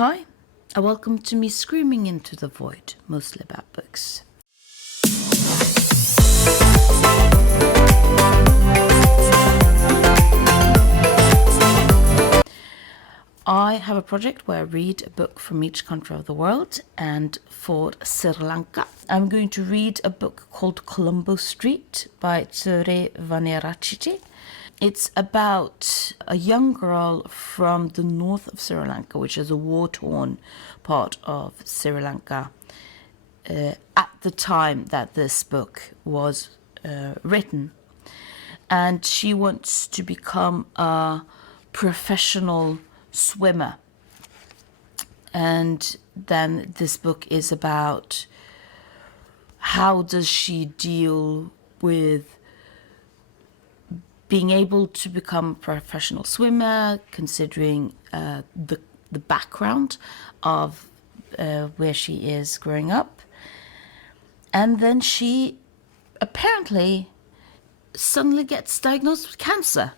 Hi, and welcome to me screaming into the void, mostly about books. I have a project where I read a book from each country of the world, and for Sri Lanka, I'm going to read a book called Colombo Street by Thisuri Wanniarachchi. It's about a young girl from the north of Sri Lanka, which is a war-torn part of Sri Lanka, at the time that this book was written. And she wants to become a professional swimmer. And then this book is about how does she deal with being able to become a professional swimmer, considering the background of where she is growing up. And then she apparently suddenly gets diagnosed with cancer.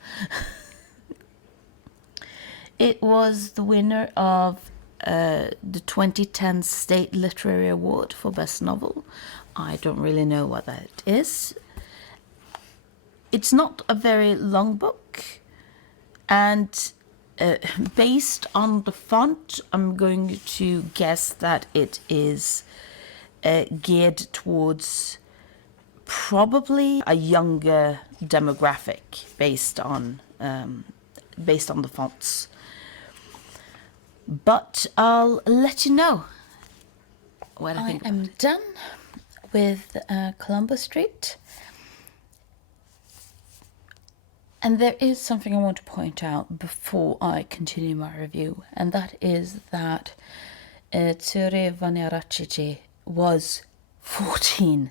It was the winner of the 2010 State Literary Award for Best Novel. I don't really know what that is. It's not a very long book, and based on the font, I'm going to guess that it is geared towards probably a younger demographic based on the fonts. But I'll let you know what I think. I am done with Colombo Street. And there is something I want to point out before I continue my review, and that is that Thisuri Wanniarachchi was 14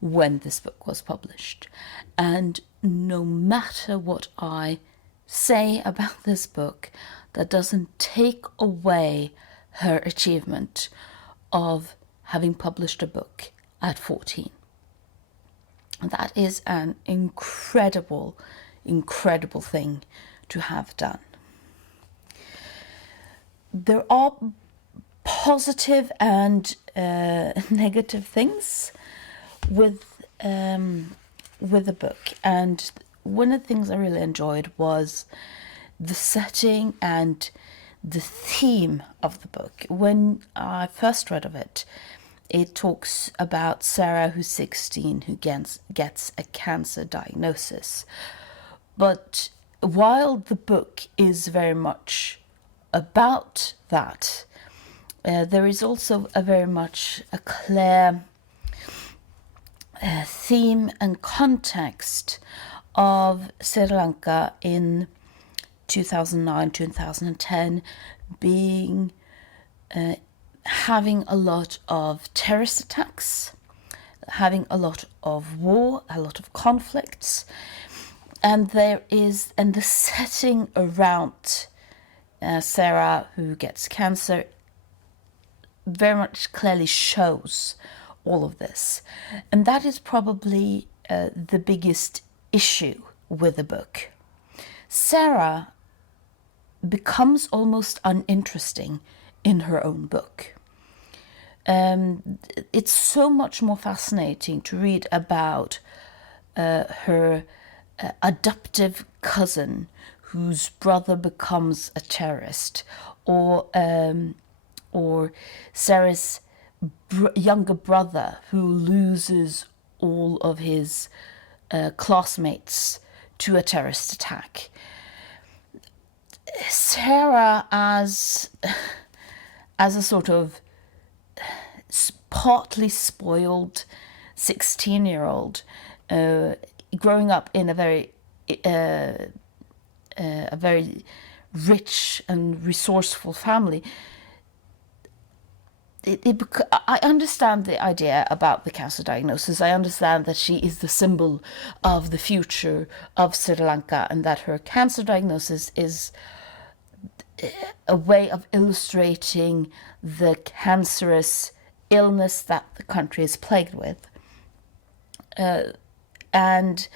when this book was published. And no matter what I say about this book, that doesn't take away her achievement of having published a book at 14. And that is an incredible thing to have done. There are positive and negative things with the book, and one of the things I really enjoyed was the setting and the theme of the book. When I first read of it, it talks about Sarah, who's 16, who gets a cancer diagnosis. But while the book is very much about that, there is also a very much a clear theme and context of Sri Lanka in 2009, 2010 being having a lot of terrorist attacks, having a lot of war, a lot of conflicts. And the setting around Sarah, who gets cancer, very much clearly shows all of this. And that is probably the biggest issue with the book. Sarah becomes almost uninteresting in her own book. It's so much more fascinating to read about her adoptive cousin whose brother becomes a terrorist, or Sarah's younger brother who loses all of his classmates to a terrorist attack. Sarah as a sort of partly spoiled 16-year-old growing up in a very rich and resourceful family. I understand the idea about the cancer diagnosis. I understand that she is the symbol of the future of Sri Lanka, and that her cancer diagnosis is a way of illustrating the cancerous illness that the country is plagued with. And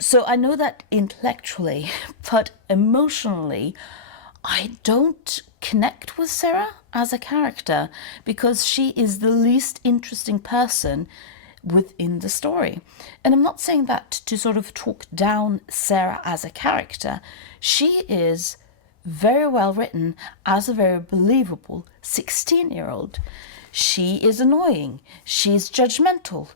so I know that intellectually, but emotionally, I don't connect with Sarah as a character because she is the least interesting person within the story. And I'm not saying that to sort of talk down Sarah as a character. She is very well written as a very believable 16-year-old. She is annoying. She's judgmental.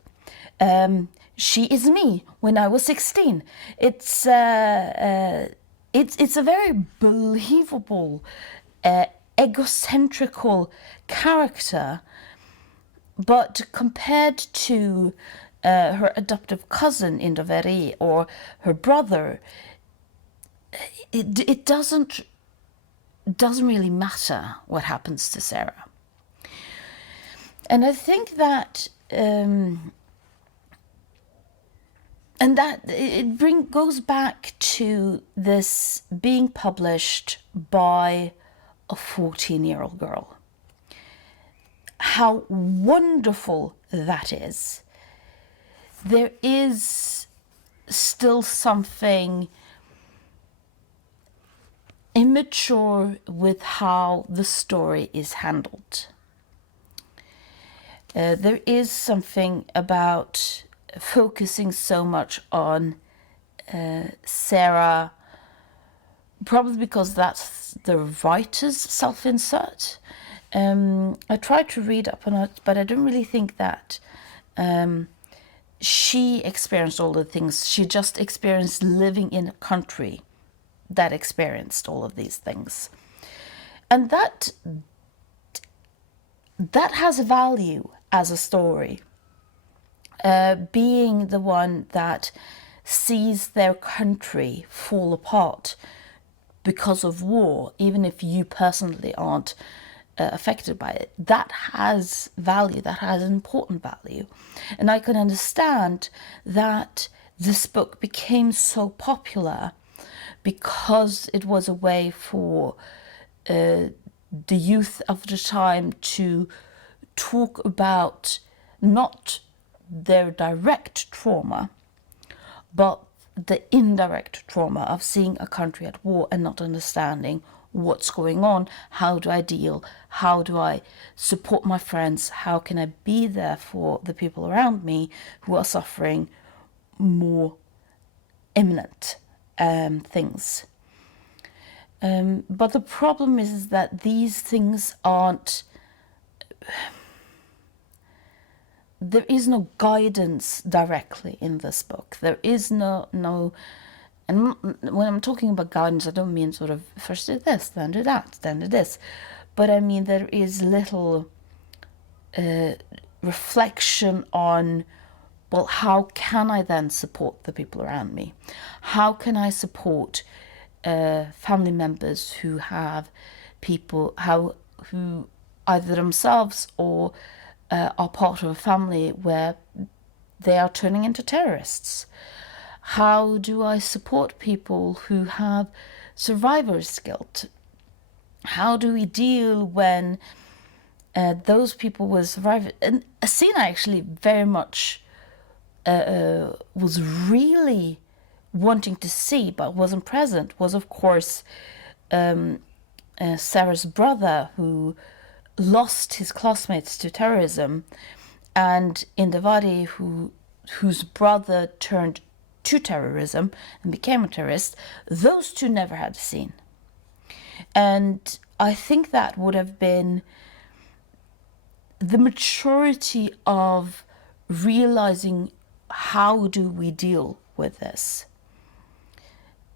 She is me when I was 16. It's a very believable, egocentrical character, but compared to her adoptive cousin Indoveri or her brother, it doesn't really matter what happens to Sarah. And I think that and that it goes back to this being published by a 14-year-old girl. How wonderful that is. There is still something immature with how the story is handled. There is something about focusing so much on Sarah, probably because that's the writer's self-insert. I tried to read up on it, but I don't really think that she experienced all the things. She just experienced living in a country that experienced all of these things. And that has value as a story. Being the one that sees their country fall apart because of war, even if you personally aren't affected by it, that has value, that has important value. And I can understand that this book became so popular because it was a way for the youth of the time to talk about not their direct trauma, but the indirect trauma of seeing a country at war and not understanding what's going on. How do I deal? How do I support my friends? How can I be there for the people around me who are suffering more imminent things? But the problem is that these things aren't... There is no guidance directly in this book. There is no, and when I'm talking about guidance, I don't mean sort of first do this, then do that, then do this. But I mean there is little reflection on, well, how can I then support the people around me? How can I support family members who have people who either themselves or are part of a family where they are turning into terrorists? How do I support people who have survivor's guilt? How do we deal when those people were survivors? And a scene I actually very much was really wanting to see but wasn't present was, of course, Sarah's brother, who lost his classmates to terrorism, and Indavadi, whose brother turned to terrorism and became a terrorist. Those two never had a scene. And I think that would have been the maturity of realizing how do we deal with this.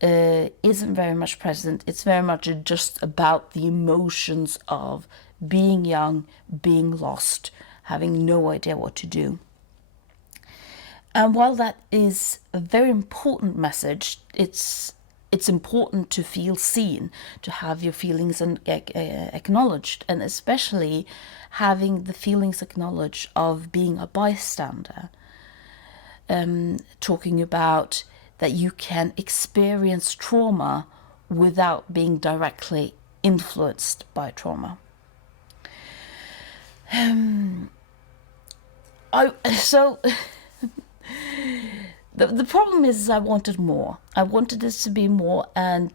Isn't very much present. It's very much just about the emotions of being young, being lost, having no idea what to do. And while that is a very important message, it's important to feel seen, to have your feelings acknowledged, and especially having the feelings acknowledged of being a bystander. Talking about that you can experience trauma without being directly influenced by trauma. The problem is I wanted more. I wanted this to be more, and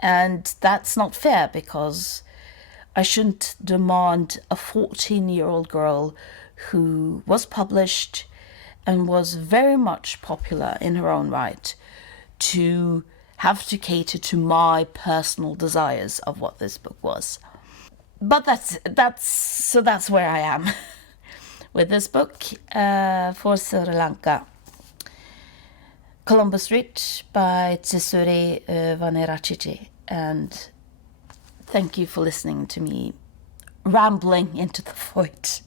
And that's not fair, because I shouldn't demand a 14-year-old girl who was published and was very much popular in her own right to have to cater to my personal desires of what this book was. But that's where I am with this book, for Sri Lanka. Colombo Street by Thisuri, Wanniarachchi. And thank you for listening to me rambling into the void.